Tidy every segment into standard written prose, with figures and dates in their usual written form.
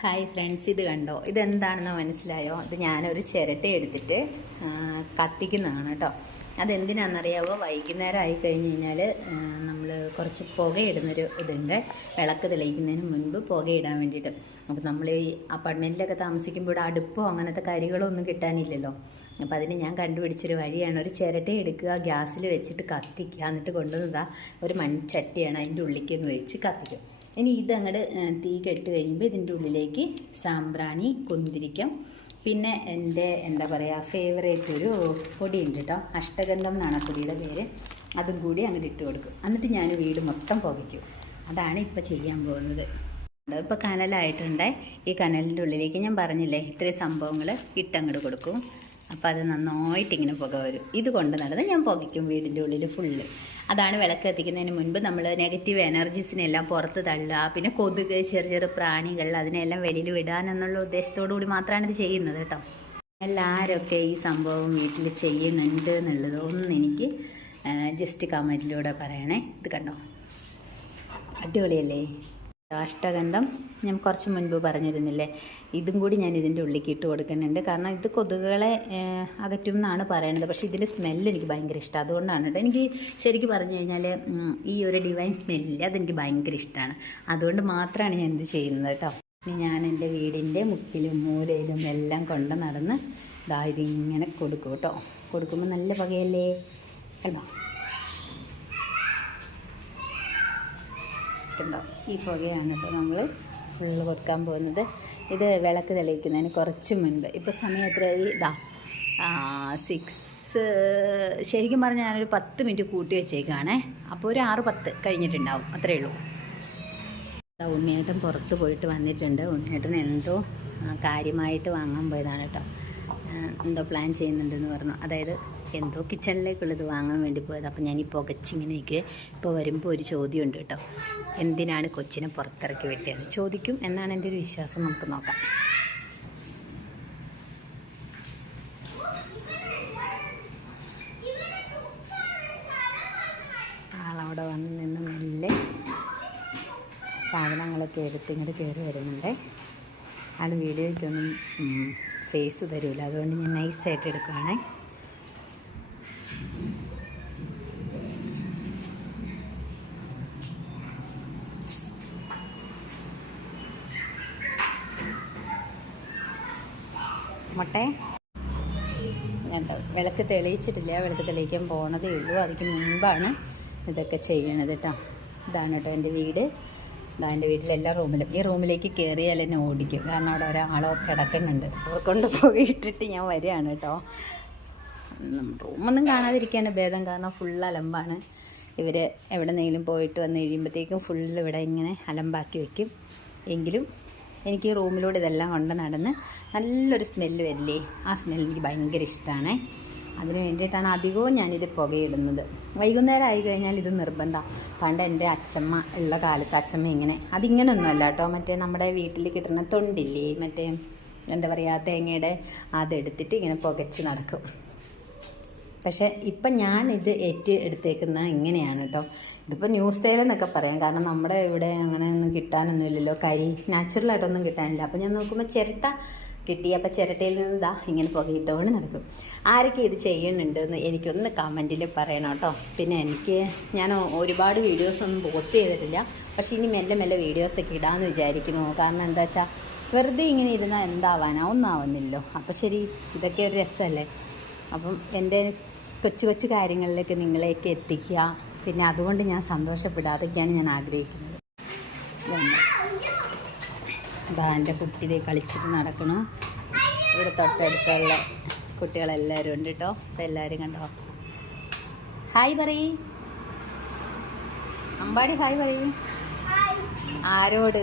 Hi friends, ഇത് കണ്ടോ? ഇതെന്താണെന്ന് മനസ്സിലായോ? ഇത് ഞാനൊരു ചിരട്ട എടുത്തിട്ട് കത്തിക്കുന്നതാണ് കേട്ടോ. അതെന്തിനാണെന്നറിയാവോ? വൈകുന്നേരം ആയി കഴിഞ്ഞ് കഴിഞ്ഞാൽ നമ്മൾ കുറച്ച് പുകയിടുന്നൊരു ഇതുണ്ട്, വിളക്ക് തെളിയിക്കുന്നതിന് മുൻപ് പുകയിടാൻ വേണ്ടിയിട്ട്. അപ്പോൾ നമ്മൾ ഈ അപ്പാർട്ട്മെൻറ്റിലൊക്കെ താമസിക്കുമ്പോൾ ഇവിടെ അടുപ്പോ അങ്ങനത്തെ കാര്യങ്ങളോ ഒന്നും കിട്ടാനില്ലല്ലോ. അപ്പോൾ അതിന് ഞാൻ കണ്ടുപിടിച്ചൊരു വഴിയാണ്, ഒരു ചിരട്ട എടുക്കുക, ഗ്യാസിൽ വെച്ചിട്ട് കത്തിക്കുക, എന്നിട്ട് കൊണ്ടുവന്നതാ ഒരു മൺചട്ടിയാണ്, അതിൻ്റെ ഉള്ളിലേക്ക് വെച്ച് കത്തിക്കും. ഇനി ഇതങ്ങോട്ട് തീ കെട്ട് കഴിയുമ്പോൾ ഇതിൻ്റെ ഉള്ളിലേക്ക് സാമ്പ്രാണി, കുന്തിരിക്കം, പിന്നെ എൻ്റെ എന്താ പറയുക ഫേവറേറ്റ് ഒരു പൊടിയുണ്ട് കേട്ടോ, അഷ്ടഗന്ധം എന്നാണ് പൊടിയുടെ പേര്. അതും കൂടി അങ്ങോട്ട് ഇട്ട് കൊടുക്കും. എന്നിട്ട് ഞാൻ വീട് മൊത്തം പുകയ്ക്കും. അതാണ് ഇപ്പോൾ ചെയ്യാൻ പോകുന്നത്. ഇപ്പോൾ കനലായിട്ടുണ്ട്. ഈ കനലിൻ്റെ ഉള്ളിലേക്ക് ഞാൻ പറഞ്ഞില്ലേ ഇത്രയും സംഭവങ്ങൾ ഇട്ടങ്ങോട്ട് കൊടുക്കും. അപ്പോൾ അത് നന്നായിട്ട് ഇങ്ങനെ പുക വരും. ഇത് കൊണ്ട് നടന്ന് ഞാൻ പുകയ്ക്കും വീടിൻ്റെ ഉള്ളിൽ ഫുള്ള്. അതാണ് വിളക്ക് കത്തിക്കുന്നതിന് മുൻപ് നമ്മൾ നെഗറ്റീവ് എനർജീസിനെല്ലാം പുറത്ത് തള്ളുക, പിന്നെ കൊതുക്, ചെറിയ ചെറിയ പ്രാണികൾ, അതിനെല്ലാം വെളിയിൽ വിടാനെന്നുള്ള ഉദ്ദേശത്തോടു കൂടി മാത്രമാണ് ഇത് ചെയ്യുന്നത് കേട്ടോ. എല്ലാവരൊക്കെ ഈ സംഭവം വീട്ടിൽ ചെയ്യുന്നുണ്ട് എന്നുള്ളത് ഒന്ന് എനിക്ക് ജസ്റ്റ് കമൻറ്റിലൂടെ പറയണേ. ഇത് കണ്ടോ, അടിപൊളിയല്ലേ? അഷ്ടഗന്ധം ഞാൻ കുറച്ച് മുൻപ് പറഞ്ഞിരുന്നില്ലേ, ഇതും കൂടി ഞാൻ ഇതിൻ്റെ ഉള്ളിലേക്ക് ഇട്ട് കൊടുക്കുന്നുണ്ട്. കാരണം ഇത് കൊതുകുകളെ അകറ്റും എന്നാണ് പറയണത്. പക്ഷേ ഇതിൻ്റെ സ്മെല്ല് എനിക്ക് ഭയങ്കര ഇഷ്ടമാണ്. അതുകൊണ്ടാണ് കേട്ടോ. എനിക്ക് ശരിക്കും പറഞ്ഞു കഴിഞ്ഞാൽ ഈ ഒരു ഡിവൈൻ സ്മെല്ല് അതെനിക്ക് ഭയങ്കര ഇഷ്ടമാണ്. അതുകൊണ്ട് മാത്രമാണ് ഞാൻ ഇത് ചെയ്യുന്നത് കേട്ടോ. ഇനി ഞാൻ എൻ്റെ വീടിൻ്റെ മുക്കിലും മൂലയിലും എല്ലാം കൊണ്ട് നടന്ന് ഇതിങ്ങനെ കൊടുക്കും കേട്ടോ. കൊടുക്കുമ്പോൾ നല്ല പുകയല്ലേ കണ്ടോ? ണ്ടോ ഈ പുകയാണ് ഇപ്പോൾ നമ്മൾ ഫുള്ള് വെക്കാൻ പോകുന്നത്. ഇത് വിളക്ക് തെളിയിക്കുന്നതിന് കുറച്ച് മുൻപ്, ഇപ്പോൾ സമയം എത്ര? 6, ശരിക്കും പറഞ്ഞാൽ ഞാനൊരു 10 മിനിറ്റ് കൂട്ടി വെച്ചേക്കാണേ. അപ്പോൾ ഒരു 6-10 കഴിഞ്ഞിട്ടുണ്ടാവും, അത്രയേ ഉള്ളൂ. ഉണ്ണിയേട്ടൻ പുറത്ത് പോയിട്ട് വന്നിട്ടുണ്ട്. ഉണ്ണിയേട്ടൻ എന്തോ കാര്യമായിട്ട് വാങ്ങാൻ പോയതാണ് കേട്ടോ. എന്തോ പ്ലാൻ ചെയ്യുന്നുണ്ടെന്ന് പറഞ്ഞു. അതായത് എന്തോ കിച്ചണിലേക്കുള്ളത് വാങ്ങാൻ വേണ്ടി പോയത്. അപ്പോൾ ഞാൻ ഈ പുകച്ചിങ്ങനെ നിൽക്കുക. ഇപ്പോൾ വരുമ്പോൾ ഒരു ചോദ്യമുണ്ട് കേട്ടോ, എന്തിനാണ് കൊച്ചിനെ പുറത്തിറക്കി വിട്ടത് ചോദിക്കും എന്നാണ് എൻ്റെ ഒരു വിശ്വാസം. നമുക്ക് നോക്കാം. ആളവിടെ വന്ന് നിന്ന് മെല്ലെ സാധനങ്ങളൊക്കെ എടുത്ത് ഇങ്ങോട്ട് കയറി വരുന്നുണ്ട്. ആൾ വീഡിയോയ്ക്കൊന്നും ഫേസ് തരില്ല, അതുകൊണ്ട് ഞാൻ നൈസായിട്ട് എടുക്കുകയാണേ. മൊട്ടെ വിളക്ക് തെളിയിച്ചിട്ടില്ല, വിളക്ക് തെളിയിക്കാൻ പോണതേ ഉള്ളൂ. അതിന് മുൻപാണ് ഇതൊക്കെ ചെയ്യണത് കേട്ടോ. ഇതാണ് കേട്ടോ എൻ്റെ വീട്. ഇതാ എൻ്റെ വീട്ടിലെ എല്ലാ റൂമിലും. ഈ റൂമിലേക്ക് കയറിയാൽ എന്നെ ഓടിക്കും, കാരണം അവിടെ ഒരാളോ കിടക്കുന്നുണ്ട്. അവർ കൊണ്ടുപോയി ഇട്ടിട്ട് ഞാൻ വരികയാണ് കേട്ടോ. റൂമൊന്നും കാണാതിരിക്കുകയാണ് ഭേദം, കാരണം ഫുൾ അലമ്പാണ്. ഇവർ എവിടെന്നെങ്കിലും പോയിട്ട് വന്ന് കഴിയുമ്പോഴത്തേക്കും ഫുള്ള് ഇവിടെ ഇങ്ങനെ അലമ്പാക്കി വെക്കും. എങ്കിലും എനിക്ക് ഈ റൂമിലൂടെ ഇതെല്ലാം കൊണ്ട് നടന്ന് നല്ലൊരു സ്മെല്ല് വരില്ലേ, ആ സ്മെല്ല് എനിക്ക് ഭയങ്കര ഇഷ്ടമാണ്. അതിന് വേണ്ടിയിട്ടാണ് അധികവും ഞാനിത് പുകയിടുന്നത്. വൈകുന്നേരം ആയി കഴിഞ്ഞാൽ ഇത് നിർബന്ധമാണ്. പണ്ട് എൻ്റെ അച്ഛമ്മ ഉള്ള കാലത്ത് അച്ഛമ്മ അതിങ്ങനൊന്നും അല്ല കേട്ടോ. മറ്റേ നമ്മുടെ വീട്ടിൽ കിട്ടുന്ന തൊണ്ടില്ലേ, മറ്റേ എന്താ പറയുക തേങ്ങയുടെ, അതെടുത്തിട്ട് ഇങ്ങനെ പുകച്ച് നടക്കും. പക്ഷേ ഇപ്പം ഞാനിത് എടുത്തേക്കുന്ന ഇങ്ങനെയാണ് കേട്ടോ. ഇതിപ്പോൾ ന്യൂ സ്റ്റൈൽ എന്നൊക്കെ പറയാം, കാരണം നമ്മുടെ ഇവിടെ അങ്ങനെ ഒന്നും കിട്ടാനൊന്നുമില്ലല്ലോ, കരി നാച്ചുറലായിട്ടൊന്നും കിട്ടാനില്ല. അപ്പോൾ ഞാൻ നോക്കുമ്പോൾ ചിരട്ട കിട്ടി. അപ്പോൾ ചിരട്ടയിൽ നിന്ന് ഇങ്ങനെ പുകയിട്ടോണ്ട് നടക്കും. ആരൊക്കെ ഇത് ചെയ്യുന്നുണ്ടെന്ന് എനിക്കൊന്ന് കമൻറ്റിൽ പറയണം കേട്ടോ. പിന്നെ ഞാൻ ഒരുപാട് വീഡിയോസൊന്നും പോസ്റ്റ് ചെയ്തിട്ടില്ല, പക്ഷേ ഇനി മെല്ലെ മെല്ലെ വീഡിയോസൊക്കെ ഇടാമെന്ന് വിചാരിക്കുന്നു. കാരണം എന്താ വെച്ചാൽ വെറുതെ ഇങ്ങനെ ഇരുന്നാൽ എന്താവാനാ, ഒന്നും ആവുന്നില്ലല്ലോ. അപ്പോൾ ശരി, ഇതൊക്കെ ഒരു രസമല്ലേ. അപ്പം എൻ്റെ കൊച്ചു കൊച്ചു കാര്യങ്ങളിലേക്ക് നിങ്ങളെയൊക്കെ എത്തിക്കുക, പിന്നെ അതുകൊണ്ട് ഞാൻ സന്തോഷപ്പെടുക, അതൊക്കെയാണ് ഞാൻ ആഗ്രഹിക്കുന്നത്. എൻ്റെ കുട്ടി ഇതേ കളിച്ചിട്ട് നടക്കണു. ഇവിടെ തൊട്ടടുത്തുള്ള കുട്ടികളെല്ലാവരും ഉണ്ട് കേട്ടോ. അപ്പോൾ എല്ലാവരും കണ്ടോ, ഹായ് പറയ് അമ്പാടി, ഹായ് പറയ്. ആരോട്?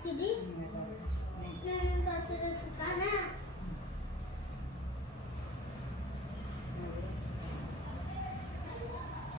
Sini.